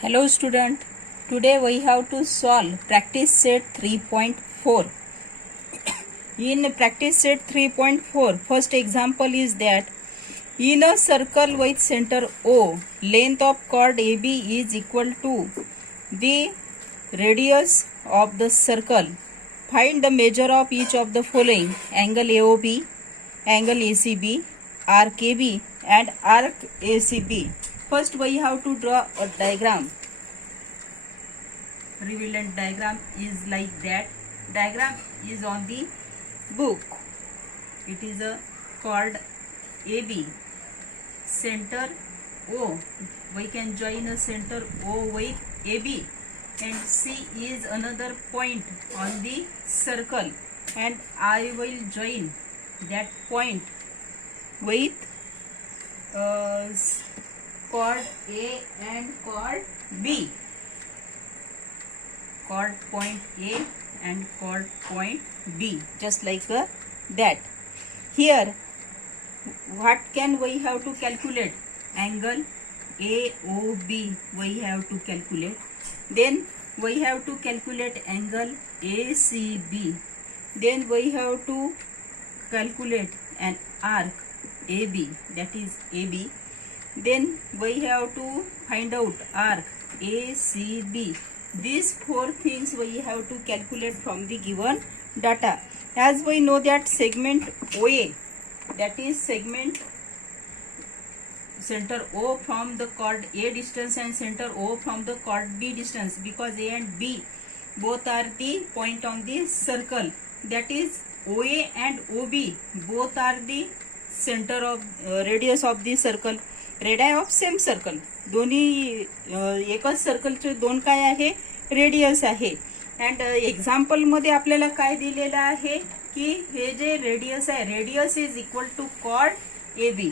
Hello student, today we have to solve practice set 3.4. In practice set 3.4, first example is that in a circle with center O, length of chord AB is equal to the radius of the circle. Find the measure of each of the following: angle AOB, angle ACB, arc AB and arc ACB. First we have to draw a diagram. Relevant diagram is like that. Diagram is on the book. It is a chord AB, center O. We can join a center O with AB, and C is another point on the circle, and I will join that point with chord A and chord B. Chord point A and chord point B, just like that. Here, what can we have to calculate? Angle AOB we have to calculate. Then we have to calculate angle ACB. Then we have to calculate an arc AB, that is AB. Then we have to find out arc ACB. These four things we have to calculate from the given data. As we know that segment OA, that is segment center O from the chord A distance and center O from the chord B distance, because A and B both are the point on the circle. That is OA and OB both are the center of radius of the circle. Radii of same circle, दोन्ही एकच सर्कलचे दोन काय आहे, radius आहे. And example मध्ये आपल्याला काय दिलेलं आहे की हे जे रेडियस आहे, radius is equal to chord A B.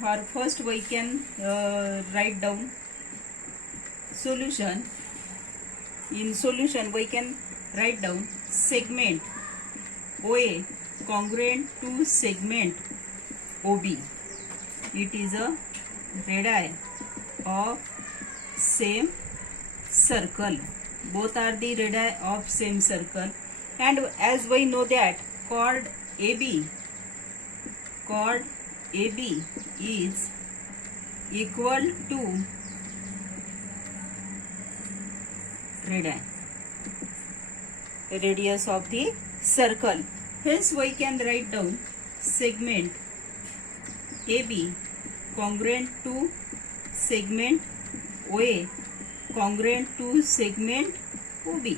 For first we can write down solution. In solution we can write down segment O A congruent to segment O B. It is a radii of same circle. Both are the radii of same circle. And as we know that chord AB is equal to radii, radius of the circle. Hence we can write down segment AB congruent to segment OA congruent to segment OB.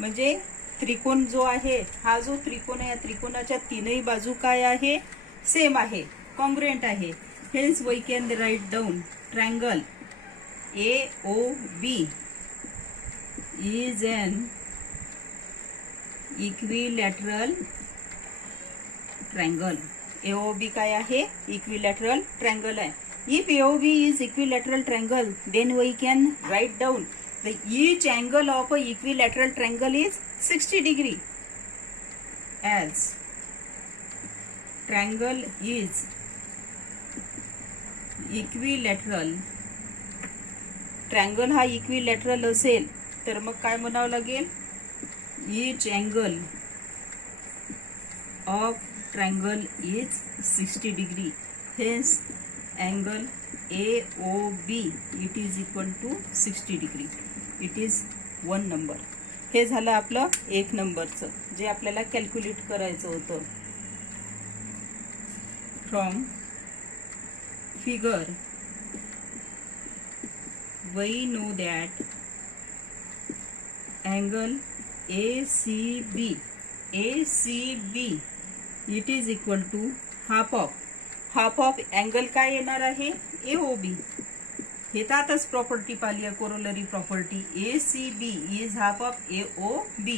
म्हणजे त्रिकोण जो आहे, हा जो त्रिकोण आहे, या त्रिकोणाच्या तीनही बाजू काय आहे, सेम आहे, कॉन्ग्रुएंट आहे. Hence we can write down triangle AOB is an equilateral triangle. AOB काय आहे, इक्विलॅटरल ट्रायंगल आहे. If AOB is equilateral triangle, then we can write down the each angle of a equilateral triangle is 60 degree. As triangle is equilateral, triangle हा equilateral असेल तर मग काय म्हणावं लागेल, each angle of triangle is 60 degree. Hence angle AOB it is equal to 60 degree. It is 1 number. हे झालं आपलं एक नंबरचं जे आपल्याला कॅल्क्युलेट करायचं होतं. From figure we know that angle ACB it is equal to half of angle काय येणार आहे, AOB. हे तर आताच प्रॉपर्टी पाहिली आहे, corollary property. ACB is half of AOB.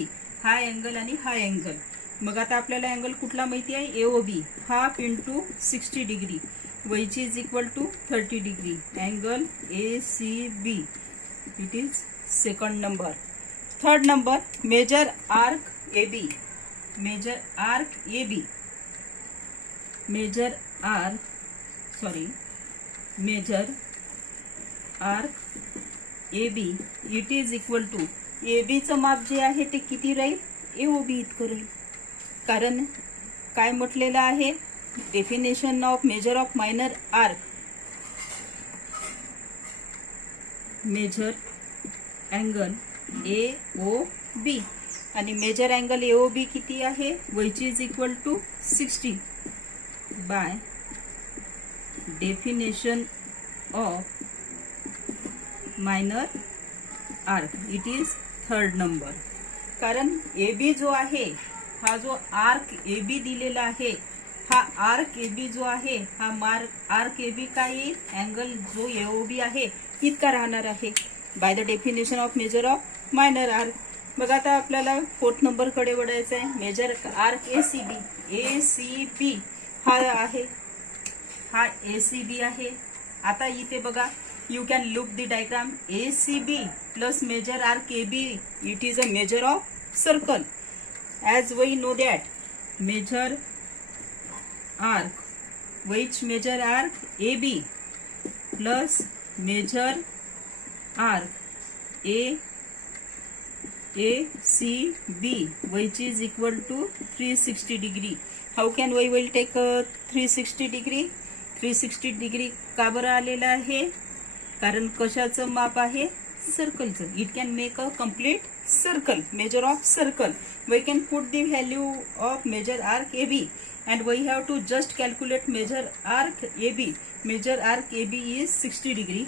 हा अँगल आणि हा अँगल. मग आता आपल्याला अँगल कुठला माहिती आहे, AOB. Half into 60 degree which is equal to 30 degree. Angle ACB it is second number. Third number, major arc AB. Measure arc AB. Measure arc A B it is equal to A बीचं माप जे आहे ते किती राहील, ए O बी इतकं राहील. कारण काय म्हटलेलं आहे, definition of major of minor arc, major angle A O B, आणि major angle A O B किती आहे, which is equal to 60 by definition of minor arc it is third number. कारण ए बी जो आहे, हा जो आर्क ए बी दिलेला आहे, हा आर्क ए बी जो आहे, हा आर्क ए बी काय येईल, अँगल जो ए ओ बी आहे इतका राहणार आहे by the definition of major of minor arc. बघा आता आपल्याला फोर्थ नंबर कडे वळायचं आहे. Major arc A C B हा आहे, हा ए सी बी आहे. आता इथे बघा, you can look the diagram ACB plus major arc AB, it is a measure of circle. As we know that major arc, which major arc AB plus major arc ACB, which is equal to 360 degree. How can we will take 360 degree? 360 degree का बरं आलेलं आहे, कारण कशाचं माप आहे, सर्कलचं. It can make a complete circle, major of circle. We can put the value of major arc A B and we have to just calculate major arc A B. Major arc A B is 60 degree.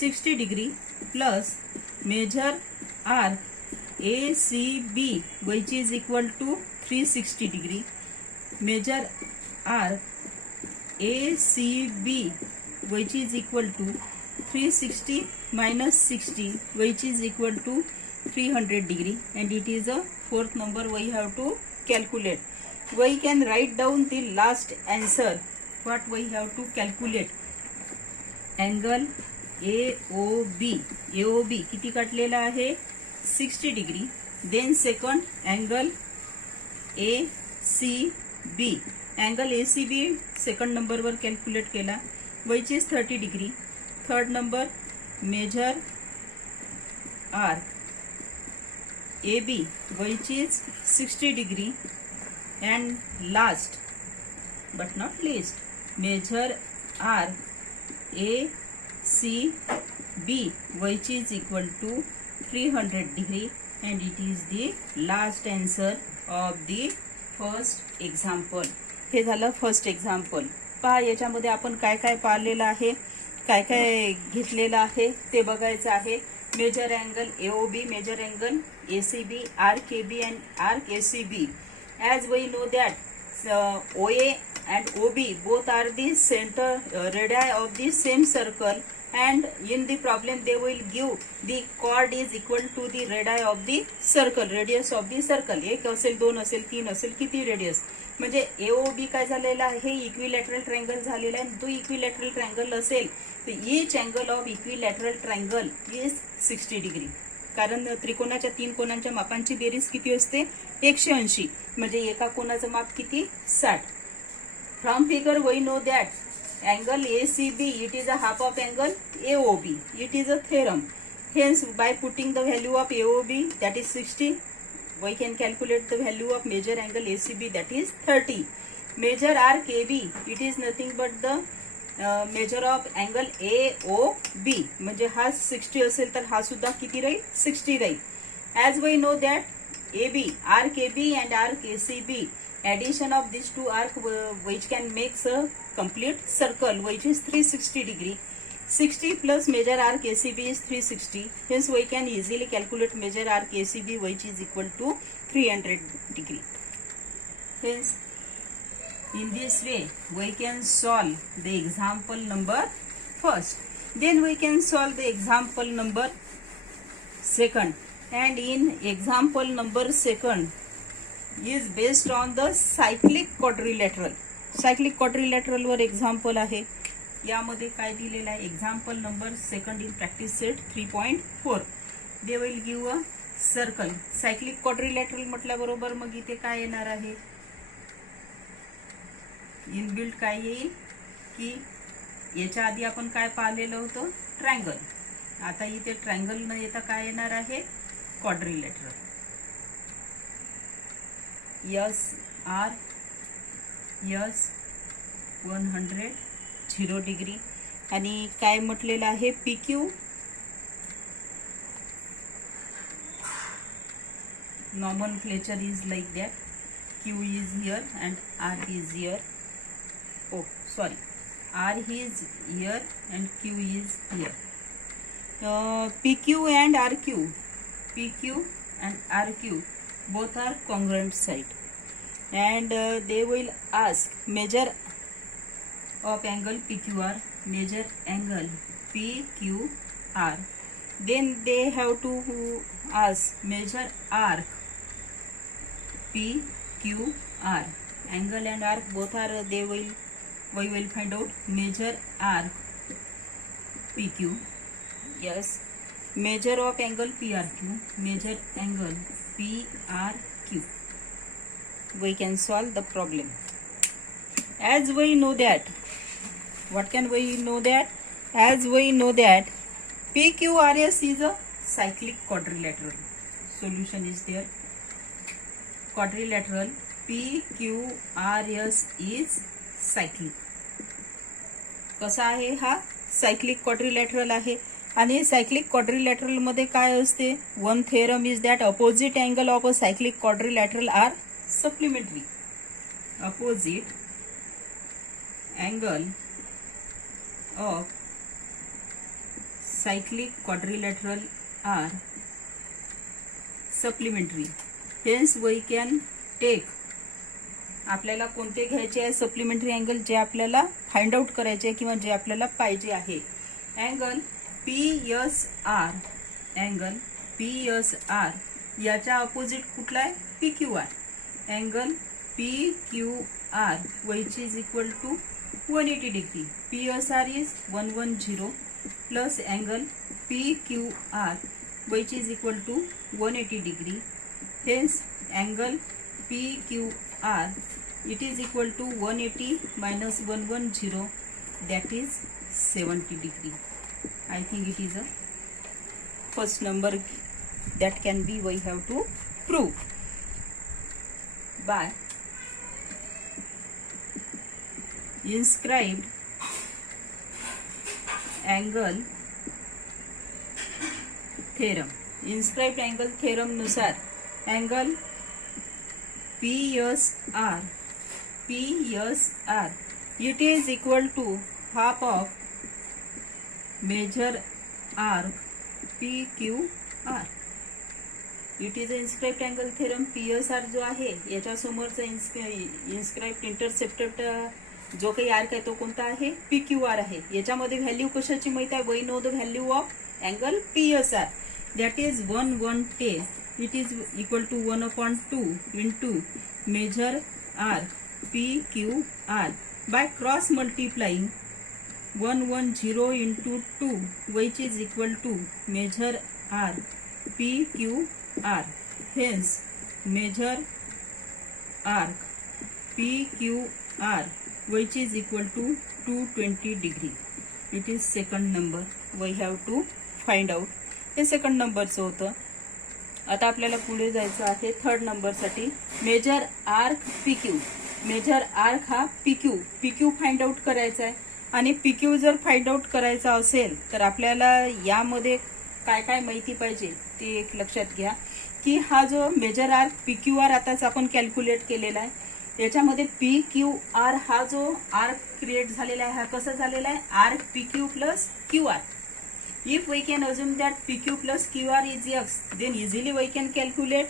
60 degree plus major arc A C B which is equal to 360 degree. Major arc A C B which is equal to 360 minus 60 which is equal to 300 degree, and it is a fourth number we have to calculate. We can write down the last answer. What we have to calculate, angle AOB. AOB किती काटलेला आहे, 60 degree. Then second angle ACB. angle ACB second number वर calculate केला which is 30 degree. Third number major arc A B which is 60 degree, and last but not least measure arc ACB which is equal to 300 degree, and it is the last answer of the first example. हे झालं first example. पहा याच्यामध्ये आपण काय काय पाहिलेलं आहे, काय काय घेतलेलं आहे ते बघायचं आहे. Major angle AOB, major angle ACB, arc AB and arc ACB. As we know that OA and OB both are the center radii of the same circle, and in the problem they will give the chord is equal to the radii of the circle, radius of the circle. एक असेल, दोन असेल, तीन असेल, किती radius. म्हणजे AOB काय झालेला आहे, इक्विलॅटरल ट्रायंगल झालेला आहे. तो इक्विलॅटरल ट्रायंगल असेल तर each angle of equilateral triangle is 60 degree. कारण त्रिकोणाच्या तीन कोणांच्या मापांची बेरीज किती असते, 180. म्हणजे एका कोणाचं माप किती, 60. From figure we know that angle ACB it is a half of angle AOB. It is a theorem. Hence by putting the value of AOB that is 60, we can calculate the value of measure angle ACB that is 30. Measure arc AB it is nothing but the measure of angle AOB. म्हणजे हा 60 असेल तर हा सुद्धा किती राहील, 60 राहील. As we know that AB, arc AB and arc ACB, addition of these two arc which can make a complete circle which is 360 degree. 60 plus measure arc ACB is 360. Hence we can easily calculate measure arc ACB which is equal to 300 degree. Hence in this way we can solve the example number first. Then we can solve the example number second. And in example number second is based on the cyclic quadrilateral. Cyclic quadrilateral वर example आहे. यामध्ये काय दिलेलं आहे, example number second in practice set 3.4. They will give a circle. Cyclic quadrilateral म्हटल्याबरोबर मग इथे काय येणार आहे, इनबिल्ट काय येईल की याच्या आधी आपण काय पाहिलेलं होतं, ट्रायंगल. आता इथे ट्रायंगल न येता काय येणार आहे, quadrilateral. Yes are yes 100 0 degree. आणि काय म्हटलेलं आहे, P Q nomenclature is like that. Q is here and R is here. Oh, sorry. R is here and Q is here. PQ and RQ. PQ and RQ both are congruent side. And they will ask measure of angle PQR, measure angle PQR. Then they have to ask measure arc PQR. Angle and arc both are we will find out. Measure arc PQ. Yes. Measure of angle PRQ. Measure angle PRQ. We can solve the problem. As we know that, what can we know that? As we know that PQRS is a cyclic quadrilateral. Solution is there. Quadrilateral PQRS is cyclic. कसा आहे हा, cyclic quadrilateral आहे. आणि cyclic quadrilateral मध्ये काय असते, one theorem is that opposite angle of a cyclic quadrilateral are supplementary. Opposite angle of cyclic quadrilateral are supplementary. Hence we can take, आपल्याला कोणते घ्यायचे आहे सप्लिमेंटरी अँगल, जे आपल्याला फाइंड आउट करायचे किंवा जे आपल्याला पाहिजे आहे. अँगल PSR, अँगल PSR याच्या अपोजिट कुठला आहे, PQR. Angle PQR which is equal to 180 degree. PSR is 110 plus angle PQR which is equal to 180 degree. Hence angle PQR, it is equal to 180 minus 110, that is 70 degree. I think it is a first number that can be we have to prove by inscribed angle theorem. inscribed angle theorem नुसार angle PSR it is equal to half of measure arc PQR. it is a inscribed angle theorem. PSR जो आहे याच्या समोरचा inscribed intercepted जो काही arc आहे तो कोणता आहे, PQR आहे. याच्यामध्ये व्हॅल्यू कशाची माहित आहे, we know the value of angle PSR, that is 110. It is equal to 1/2 into major arc PQR by cross multiplying 110 into 2 which is equal to measure arc PQR. Hence measure arc PQR which is equal to 220 degree. It is second number we have to find out. हे second नंबरचं होतं. आता आपल्याला पुढे जायचं आहे third नंबरसाठी. Major arc PQ. Major arc हा PQ फाइंड आउट करायचा आहे. आणि PQ जर फाइंड आउट करायचा असेल तर आपल्याला यामध्ये काय काय माहिती पाहिजे ते एक लक्षात घ्या की हा जो मेजर आर्क PQR आताच आपण कॅल्क्युलेट केलेला आहे. याच्यामध्ये PQR हा जो आर्क क्रिएट झालेला आहे हा कसा झालेला आहे, arc PQ plus QR. If we can assume that PQ plus QR is X, then easily we can calculate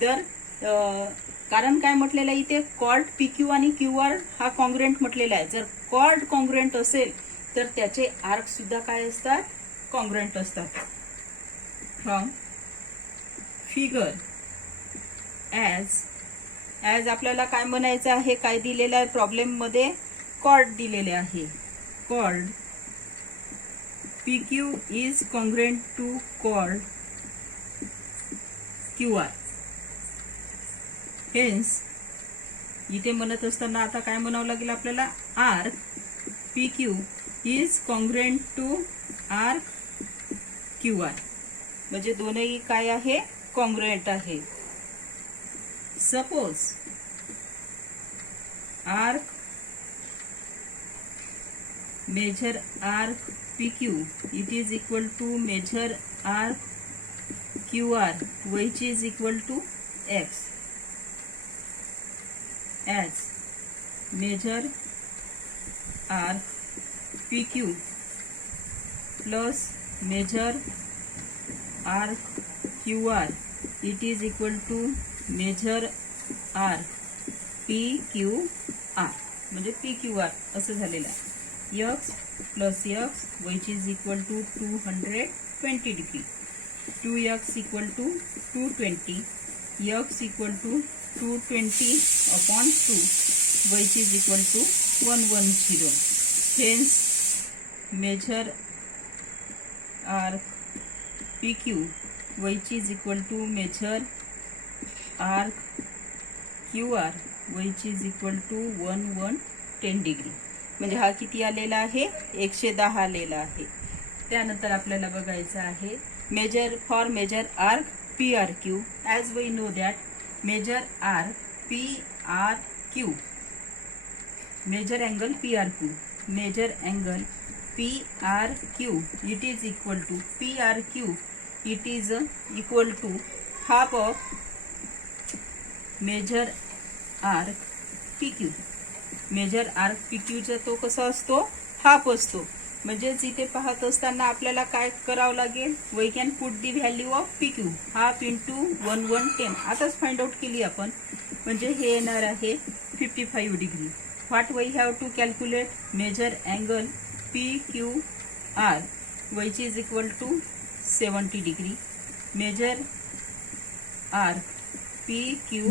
there. कारण काय म्हटलेलं आहे इथे, कॉर्ड PQ आणि QR हा कॉन्ग्रुएंट म्हटलेला आहे. जर कॉर्ड कॉन्ग्रुएंट असेल तर त्याचे आर्क सुद्धा काय असतात, कॉन्ग्रुएंट असतात. फ्रॉम फिगर ॲज आपल्याला काय म्हणायचं आहे, काय दिलेलं आहे प्रॉब्लेम मध्ये, कॉर्ड दिलेले आहे. Chord PQ is congruent to chord QR. Hence इथे म्हणत असताना आता काय म्हणावं लागेल आपल्याला, arc PQ is congruent to arc Q R, म्हणजे दोनही काय आहे, कॉन्ग्रुएंट आहे. Suppose arc measure arc PQ, it is equal to measure arc QR, which is equal to X, as measure arc PQ plus measure arc QR, it is equal to measure arc PQR, म्हणजे PQR असं झालेलं आहे. x plus x, which is equal to 220 degree. 2x equal to 220, x equal to 220 upon 2, which is equal to 110. Hence, measure arc PQ, which is equal to measure arc QR, which is equal to 110 degree. म्हणजे हा किती आलेला आहे, 110 आलेला आहे. त्यानंतर आपल्याला बघायचं आहे major arc PRQ, as we know that major arc PRQ, major angle PRQ, major angle PRQ, it is equal to PRQ, it is equal to half of major arc PQ. Major arc PQचा तो कसा असतो, half असतो. म्हणजेच इथे पाहत असताना आपल्याला काय करावं लागेल, we can put the value of PQ, half into 110. आताच फाइंड आउट केली आपण, म्हणजे हे येणार आहे 55 degree. What we have to calculate, major angle PQR, which is equal to 70 degree. Major arc PQ